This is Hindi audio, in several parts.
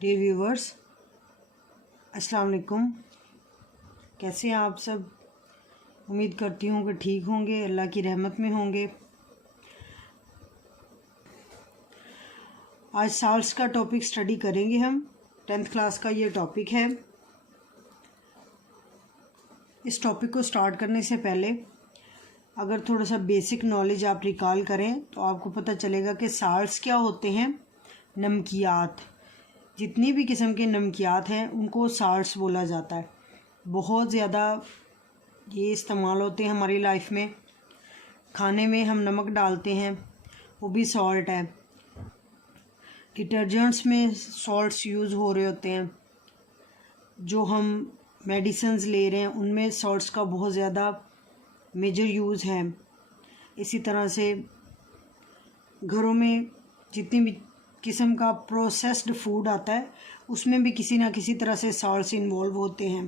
डियर व्यूवर्स, अस्सलाम वालेकुम। कैसे हैं आप सब? उम्मीद करती हूँ कि ठीक होंगे, अल्लाह की रहमत में होंगे। आज साल्ट्स का टॉपिक स्टडी करेंगे हम। 10th क्लास का ये टॉपिक है। इस टॉपिक को स्टार्ट करने से पहले अगर थोड़ा सा बेसिक नॉलेज आप रिकॉल करें तो आपको पता चलेगा कि साल्ट्स क्या होते हैं। नमकियात, जितनी भी किस्म के नमकियात हैं उनको साल्ट्स बोला जाता है। बहुत ज़्यादा ये इस्तेमाल होते हैं हमारी लाइफ में। खाने में हम नमक डालते हैं, वो भी सॉल्ट है। डिटर्जेंट्स में सॉल्ट्स यूज़ हो रहे होते हैं। जो हम मेडिसिन्स ले रहे हैं उनमें सॉल्ट्स का बहुत ज़्यादा मेजर यूज़ है। इसी तरह से घरों में जितनी भी किस्म का प्रोसेस्ड फूड आता है उसमें भी किसी ना किसी तरह से सॉल्ट्स इन्वॉल्व होते हैं।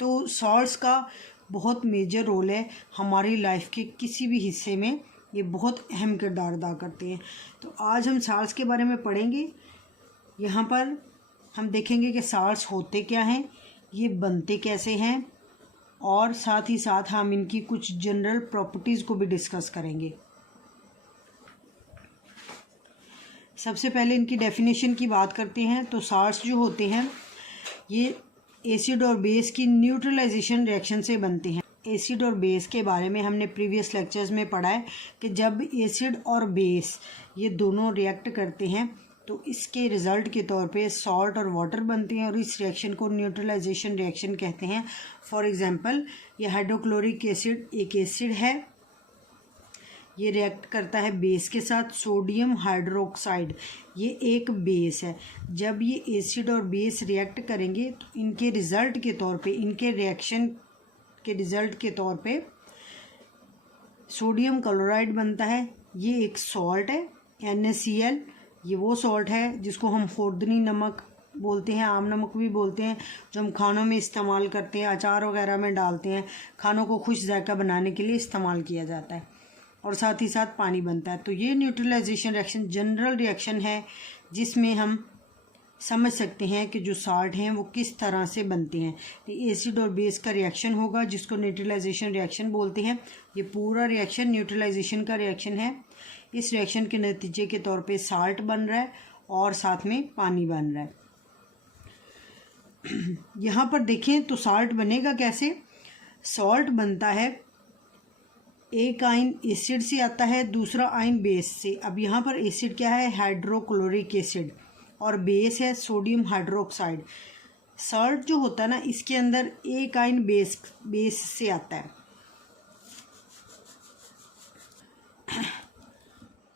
तो सॉल्ट्स का बहुत मेजर रोल है हमारी लाइफ के किसी भी हिस्से में। ये बहुत अहम किरदार अदा करते हैं। तो आज हम सॉल्ट्स के बारे में पढ़ेंगे। यहाँ पर हम देखेंगे कि सॉल्ट्स होते क्या हैं, ये बनते कैसे हैं, और साथ ही साथ हम इनकी कुछ जनरल प्रॉपर्टीज़ को भी डिस्कस करेंगे। सबसे पहले इनकी डेफिनेशन की बात करते हैं। तो सॉल्ट्स जो होते हैं ये एसिड और बेस की न्यूट्रलाइजेशन रिएक्शन से बनते हैं। एसिड और बेस के बारे में हमने प्रीवियस लेक्चर्स में पढ़ा है कि जब एसिड और बेस ये दोनों रिएक्ट करते हैं तो इसके रिज़ल्ट के तौर पे सॉल्ट और वाटर बनते हैं और इस रिएक्शन को न्यूट्रलाइजेशन रिएक्शन कहते हैं। फॉर एग्जांपल, ये हाइड्रोक्लोरिक एसिड एक एसिड है, ये रिएक्ट करता है बेस के साथ। सोडियम हाइड्रोक्साइड ये एक बेस है। जब ये एसिड और बेस रिएक्ट करेंगे तो इनके रिज़ल्ट के तौर पे, इनके रिएक्शन के रिज़ल्ट के तौर पे सोडियम क्लोराइड बनता है। ये एक सॉल्ट है, NaCl। ये वो सॉल्ट है जिसको हम खुर्दनी नमक बोलते हैं, आम नमक भी बोलते हैं, जो हम खानों में इस्तेमाल करते हैं, अचार वगैरह में डालते हैं, खानों को खुश जायका बनाने के लिए इस्तेमाल किया जाता है। और साथ ही साथ पानी बनता है। तो ये न्यूट्रलाइजेशन रिएक्शन जनरल रिएक्शन है जिसमें हम समझ सकते हैं कि जो सॉल्ट हैं वो किस तरह से बनते हैं। ये एसिड और बेस का रिएक्शन होगा जिसको न्यूट्रलाइजेशन रिएक्शन बोलते हैं। ये पूरा रिएक्शन न्यूट्रलाइजेशन का रिएक्शन है। इस रिएक्शन के नतीजे के तौर पे सॉल्ट बन रहा है और साथ में पानी बन रहा है। यहाँ पर देखें तो सॉल्ट बनेगा कैसे। सॉल्ट बनता है, एक आयन एसिड से आता है, दूसरा आयन बेस से। अब यहाँ पर एसिड क्या है, हाइड्रोक्लोरिक एसिड, और बेस है सोडियम हाइड्रोक्साइड। सॉल्ट जो होता है ना, इसके अंदर एक आयन बेस से आता है।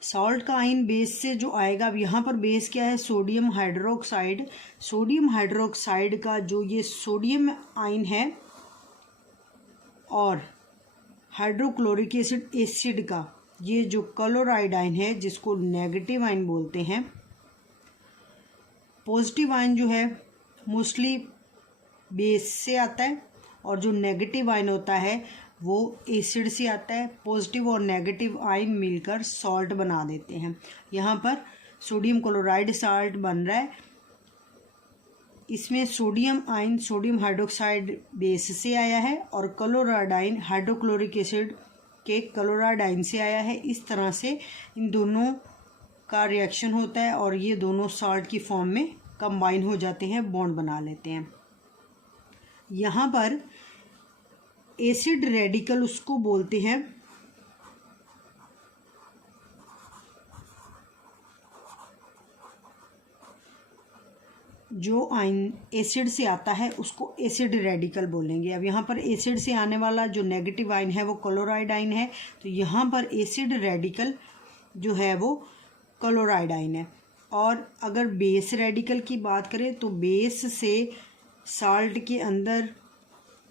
सॉल्ट का आयन बेस से जो आएगा, अब यहाँ पर बेस क्या है, सोडियम हाइड्रोक्साइड। सोडियम हाइड्रोक्साइड का जो ये सोडियम आयन है और हाइड्रोक्लोरिक एसिड का ये जो क्लोराइड आयन है जिसको नेगेटिव आयन बोलते हैं। पॉजिटिव आयन जो है मोस्टली बेस से आता है और जो नेगेटिव आयन होता है वो एसिड से आता है। पॉजिटिव और नेगेटिव आयन मिलकर सॉल्ट बना देते हैं। यहाँ पर सोडियम क्लोराइड सॉल्ट बन रहा है। इसमें sodium ion sodium hydroxide base से आया है और क्लोराइड आयन हाइड्रोक्लोरिक एसिड के क्लोराइड आयन से आया है। इस तरह से इन दोनों का रिएक्शन होता है और ये दोनों सॉल्ट की फॉर्म में कंबाइन हो जाते हैं, बॉन्ड बना लेते हैं। यहाँ पर एसिड रेडिकल उसको बोलते हैं जो आयन एसिड से आता है उसको एसिड रेडिकल बोलेंगे। अब यहाँ पर एसिड से आने वाला जो नेगेटिव आयन है वो क्लोराइड आयन है, तो यहाँ पर एसिड रेडिकल जो है वो क्लोराइड आयन है। और अगर बेस रेडिकल की बात करें तो बेस से सॉल्ट के अंदर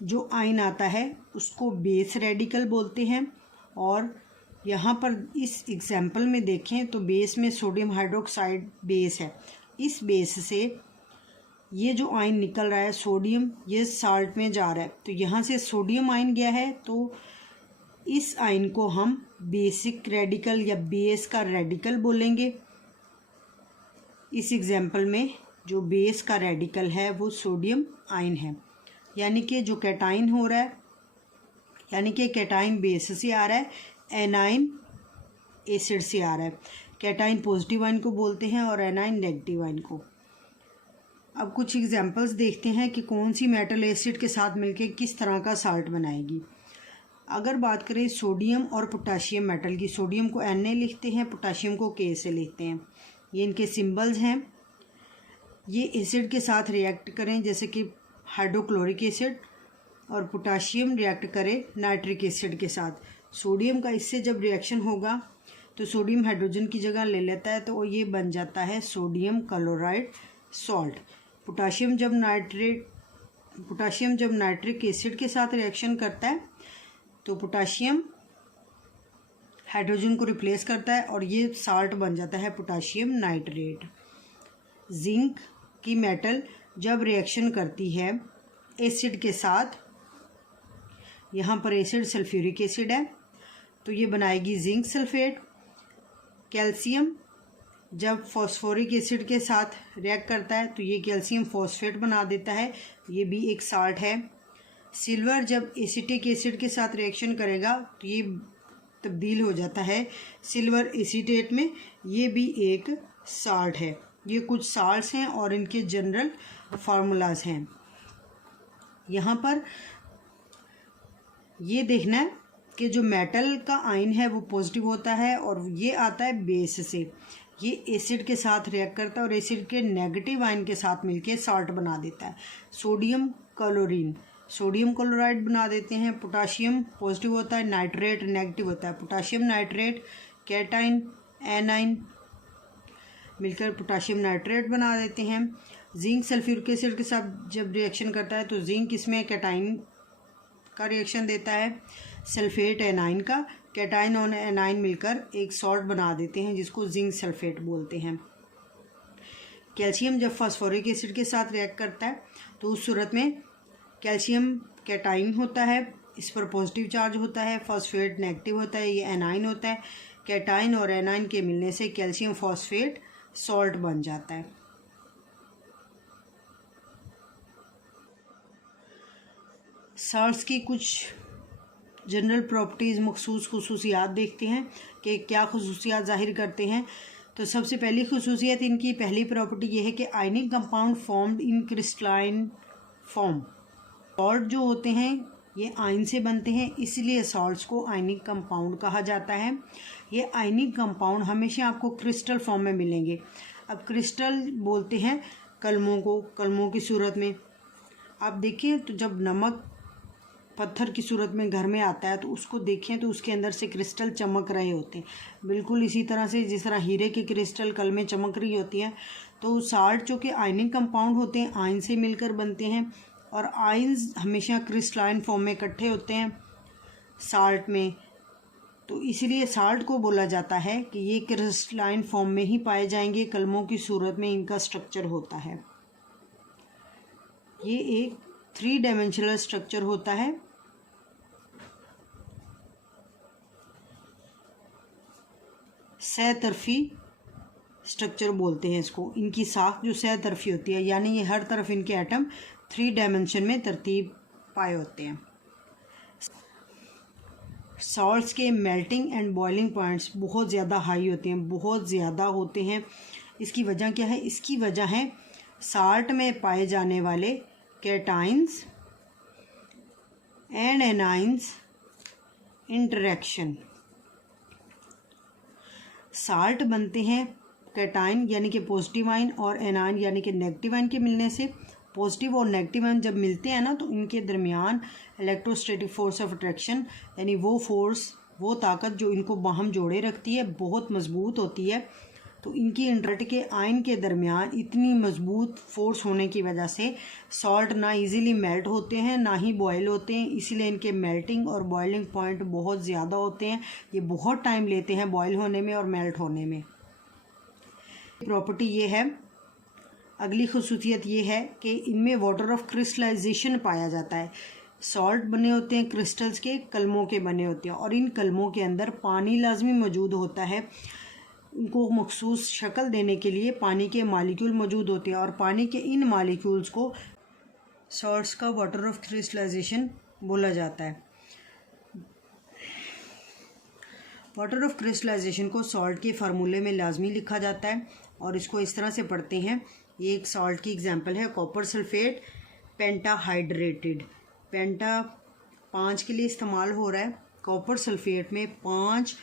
जो आयन आता है उसको बेस रेडिकल बोलते हैं। और यहाँ पर इस एग्जाम्पल में देखें तो बेस में सोडियम हाइड्रोक्साइड बेस है। इस बेस से ये जो आयन निकल रहा है सोडियम, ये सॉल्ट में जा रहा है, तो यहाँ से सोडियम आयन गया है तो इस आयन को हम बेसिक रेडिकल या बेस का रेडिकल बोलेंगे। इस एग्जाम्पल में जो बेस का रेडिकल है वो सोडियम आयन है, यानी कि जो कैटाइन हो रहा है, यानी कि कैटाइन बेस से आ रहा है, एनाइन एसिड से आ रहा है। कैटाइन पॉजिटिव आयन को बोलते हैं और एनाइन नेगेटिव आयन को। अब कुछ एग्जांपल्स देखते हैं कि कौन सी मेटल एसिड के साथ मिलके किस तरह का साल्ट बनाएगी। अगर बात करें सोडियम और पोटाशियम मेटल की, सोडियम को Na लिखते हैं, पोटाशियम को K से लिखते हैं, ये इनके सिंबल्स हैं। ये एसिड के साथ रिएक्ट करें जैसे कि हाइड्रोक्लोरिक एसिड, और पोटाशियम रिएक्ट करे नाइट्रिक एसिड के साथ। सोडियम का इससे जब रिएक्शन होगा तो सोडियम हाइड्रोजन की जगह ले लेता है, तो ये बन जाता है सोडियम क्लोराइड सॉल्ट। पोटाशियम जब नाइट्रिक एसिड के साथ रिएक्शन करता है तो पोटाशियम हाइड्रोजन को रिप्लेस करता है और ये साल्ट बन जाता है पोटाशियम नाइट्रेट। जिंक की मेटल जब रिएक्शन करती है एसिड के साथ, यहाँ पर एसिड सल्फ्यूरिक एसिड है तो ये बनाएगी जिंक सल्फेट। कैल्शियम जब फॉस्फोरिक एसिड के साथ रिएक्ट करता है तो ये कैल्शियम फॉस्फेट बना देता है, ये भी एक साल्ट है। सिल्वर जब एसिटिक एसिड के साथ रिएक्शन करेगा तो ये तब्दील हो जाता है सिल्वर एसीटेट में, ये भी एक साल्ट है। ये कुछ साल्ट्स हैं और इनके जनरल फार्मूलाज हैं। यहाँ पर ये देखना है कि जो मेटल का आयन है वो पॉजिटिव होता है और ये आता है बेस से। ये एसिड के साथ रिएक्ट करता है और एसिड के नेगेटिव आयन के साथ मिलके साल्ट बना देता है। सोडियम क्लोरीन, सोडियम क्लोराइड बना देते हैं। पोटाशियम पॉजिटिव होता है, नाइट्रेट नेगेटिव होता है। पोटाशियम नाइट्रेट, कैटाइन एनाइन मिलकर पोटाशियम नाइट्रेट बना देते हैं। जिंक सल्फ्यूरिक एसिड के साथ जब रिएक्शन करता है तो जिंक इसमें कैटाइन का रिएक्शन देता है, सल्फेट एनाइन का। कैटाइन और एनाइन मिलकर एक सॉल्ट बना देते हैं जिसको जिंक सल्फेट बोलते हैं। कैल्शियम जब फास्फोरिक एसिड के साथ रिएक्ट करता है तो उस सूरत में कैल्शियम कैटाइन होता है, इस पर पॉजिटिव चार्ज होता है, फॉस्फेट नेगेटिव होता है, ये एनाइन होता है। कैटाइन और एनाइन के मिलने से कैल्शियम फॉस्फेट सॉल्ट बन जाता है। साल्ट्स की कुछ जनरल प्रॉपर्टीज़, मखसूस खुसूसियात देखते हैं कि क्या खुसूसियात ज़ाहिर करते हैं। तो सबसे पहली खुसूसियत इनकी पहली प्रॉपर्टी ये है कि ionic compound formed in crystalline form. Salt जो होते हैं ये आयन से बनते हैं, इसलिए सॉल्ट्स को आयनिक कंपाउंड कहा जाता है। ये आयनिक कंपाउंड हमेशा आपको क्रिस्टल फॉर्म में मिलेंगे। अब क्रिस्टल बोलते हैं कलमों को, कलमों की सूरत में। आप देखिए तो जब नमक पत्थर की सूरत में घर में आता है तो उसको देखें तो उसके अंदर से क्रिस्टल चमक रहे होते हैं। बिल्कुल इसी तरह से जिस तरह हीरे की क्रिस्टल कल में चमक रही होती हैं। तो साल्ट जो कि आयनिक कंपाउंड होते हैं, आयन से मिलकर बनते हैं और आयन्स हमेशा क्रिस्टलाइन फॉर्म में इकट्ठे होते हैं साल्ट में। तो इसलिए साल्ट को बोला जाता है कि ये क्रिस्टलाइन फॉर्म में ही पाए जाएंगे, कलमों की सूरत में इनका स्ट्रक्चर होता है। ये एक 3 डायमेंशनल स्ट्रक्चर होता है। सहतरफी स्ट्रक्चर बोलते हैं इसको। इनकी साख जो सहतरफी होती है, यानी ये हर तरफ इनके एटम 3 डायमेंशन में तरतीब पाए होते हैं। सॉल्ट्स के मेल्टिंग एंड बॉइलिंग पॉइंट्स बहुत ज़्यादा हाई होते हैं, बहुत ज़्यादा होते हैं। इसकी वजह क्या है? इसकी वजह है साल्ट में पाए जाने वाले कैटाइन्स एंड एनाइंस इंटरेक्शन। साल्ट बनते हैं कैटाइन यानी कि पॉजिटिव आयन और एनाइन यानी कि नेगेटिव आयन के मिलने से। पॉजिटिव और नेगेटिव आयन जब मिलते हैं ना तो इनके दरमियान इलेक्ट्रोस्टैटिक फोर्स ऑफ अट्रैक्शन यानी वो फोर्स, वो ताकत जो इनको बाहम जोड़े रखती है बहुत मजबूत होती है। तो इनकी इंटरेक्ट के आयन के दरमियान इतनी मजबूत फोर्स होने की वजह से सॉल्ट ना इजीली मेल्ट होते हैं ना ही बॉयल होते हैं, इसलिए इनके मेल्टिंग और बॉइलिंग पॉइंट बहुत ज़्यादा होते हैं। ये बहुत टाइम लेते हैं बॉयल होने में और मेल्ट होने में। प्रॉपर्टी ये है। अगली खुसूसियत ये है कि इनमें वाटर ऑफ क्रिस्टलाइजेशन पाया जाता है। सॉल्ट बने होते हैं क्रिस्टल्स के, कलमों के बने होते हैं और इन कलमों के अंदर पानी लाजमी मौजूद होता है। उनको मखसूस शक्ल देने के लिए पानी के मालिक्यूल मौजूद होते हैं और पानी के इन मालिक्यूल्स को सॉल्ट्स का वाटर ऑफ क्रिस्टलाइजेशन बोला जाता है। वाटर ऑफ क्रिस्टलाइजेशन को सॉल्ट के फार्मूले में लाजमी लिखा जाता है और इसको इस तरह से पढ़ते हैं। ये एक सॉल्ट की एग्जांपल है, कॉपर सल्फेट पेंटाहाइड्रेटेड। पेंटा 5 के लिए इस्तेमाल हो रहा है। कॉपर सल्फेट में 5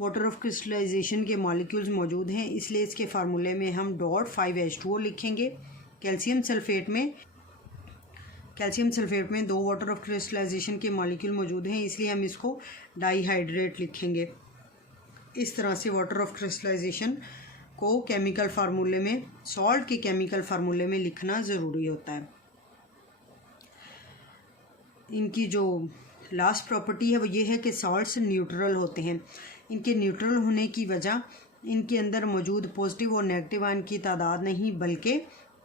वाटर ऑफ क्रिस्टलाइजेशन के मॉलिक्यूल्स मौजूद हैं, इसलिए इसके फार्मूले में हम .5H2O लिखेंगे। कैल्शियम सल्फेट में 2 वाटर ऑफ क्रिस्टलाइजेशन के मॉलिक्यूल मौजूद हैं, इसलिए हम इसको डाईहाइड्रेट लिखेंगे। इस तरह से वाटर ऑफ क्रिस्टलाइजेशन को केमिकल फार्मूले में, सॉल्ट के केमिकल फार्मूले में लिखना ज़रूरी होता है। इनकी जो लास्ट प्रॉपर्टी है वो ये है कि सॉल्ट्स न्यूट्रल होते हैं। इनके न्यूट्रल होने की वजह इनके अंदर मौजूद पॉजिटिव और नेगेटिव आयन की तादाद नहीं बल्कि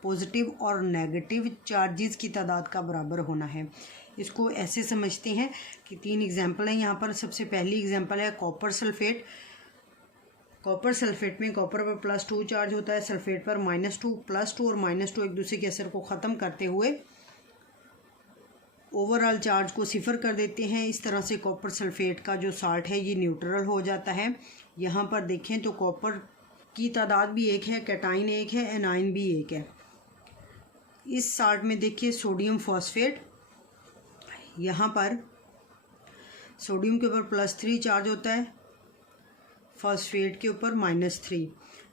पॉजिटिव और नेगेटिव चार्जेस की तादाद का बराबर होना है। इसको ऐसे समझते हैं कि 3 एग्जांपल हैं यहाँ पर। सबसे पहली एग्जांपल है कॉपर सल्फेट। कॉपर सल्फेट में कॉपर पर +2 चार्ज होता है, सल्फेट पर -2। +2 और -2 एक दूसरे के असर को ख़त्म करते हुए ओवरऑल चार्ज को 0 कर देते हैं। इस तरह से कॉपर सल्फेट का जो साल्ट है ये न्यूट्रल हो जाता है। यहाँ पर देखें तो कॉपर की तादाद भी 1 है, कैटाइन 1 है, एनाइन भी 1 है। इस साल्ट में देखिए सोडियम फॉस्फेट, यहाँ पर सोडियम के ऊपर +3 चार्ज होता है, फॉस्फेट के ऊपर -3।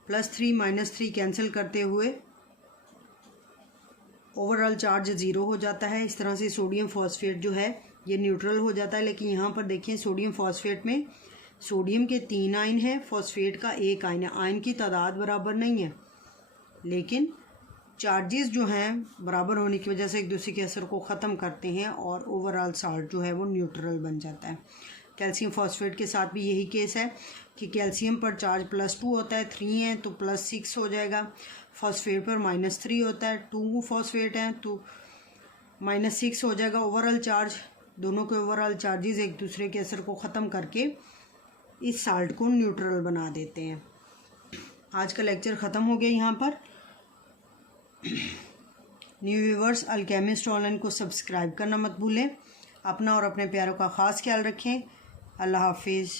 +3 -3 कैंसिल करते हुए ओवरऑल चार्ज 0 हो जाता है। इस तरह से सोडियम फॉस्फेट जो है ये न्यूट्रल हो जाता है। लेकिन यहाँ पर देखिए सोडियम फॉस्फेट में सोडियम के 3 आयन है, फॉस्फेट का 1 आयन है। आयन की तादाद बराबर नहीं है, लेकिन चार्जेस जो हैं बराबर होने की वजह से एक दूसरे के असर को ख़त्म करते हैं और ओवरऑल साल्ट जो है वो न्यूट्रल बन जाता है। कैल्शियम फॉस्फेट के साथ भी यही केस है कि कैल्शियम पर चार्ज +2 होता है, 3 है तो +6 हो जाएगा। फॉस्फेट पर -3 होता है, 2 फॉस्फेट हैं तो -6 हो जाएगा। ओवरऑल चार्ज, दोनों के ओवरऑल चार्जेस एक दूसरे के असर को ख़त्म करके इस साल्ट को न्यूट्रल बना देते हैं। आज का लेक्चर ख़त्म हो गया यहाँ पर। न्यू व्यूवर्स, अल्केमिस्ट ऑनलाइन को सब्सक्राइब करना मत भूलें। अपना और अपने प्यारों का ख़ास ख्याल रखें। अल्लाह हाफिज़।